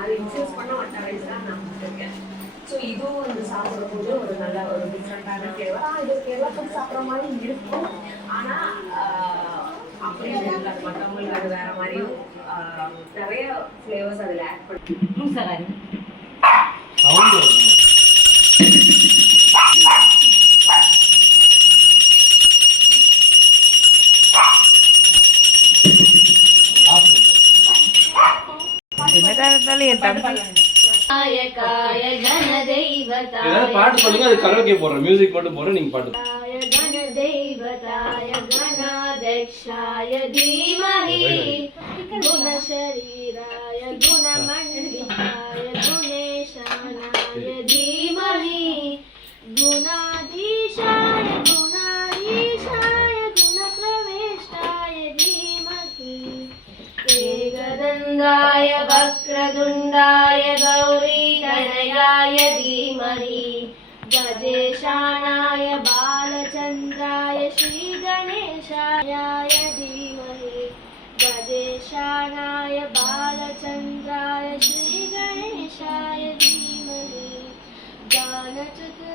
அது இன்ஃபியூஸ் பண்ண water rice தான் நான் கொடுத்துருக்கேன். ஸோ இதுவும் வந்து சாப்பிடும்போது ஒரு நல்ல ஒரு டிஃப்ரெண்ட்டான ஃப்ளேவர். இது கேரளா ஃபுட் சாப்பிட்ற மாதிரி இருக்கும், ஆனால் அப்படியே இல்லை, மற்றவங்களுக்கு அது வேற மாதிரியும் நிறைய ஃப்ளேவர்ஸ் அதில் ஆட் பண்ணி பாட்டு சொல்லுங்க, அது கரோக்கே போடுறேன், மியூசிக் மட்டும் போடுறேன், நீங்க பாட்டு गणदेवताय गणाध्यक्षाय धीमहि गुणशरीराय गुणमण्डिताय गुणेशानाय धीमहि गुणाधीशाय गुणाधीशाय गुणप्रविष्टाय धीमहि एकदन्ताय वक्रतुण्डाय गौरीतनयाय धीमहि गजेशानाय बालचन्द्राय श्रीगणेशाय धीमहि गजेशानाय बालचन्द्राय श्रीगणेशाय धीमहि गानचतुर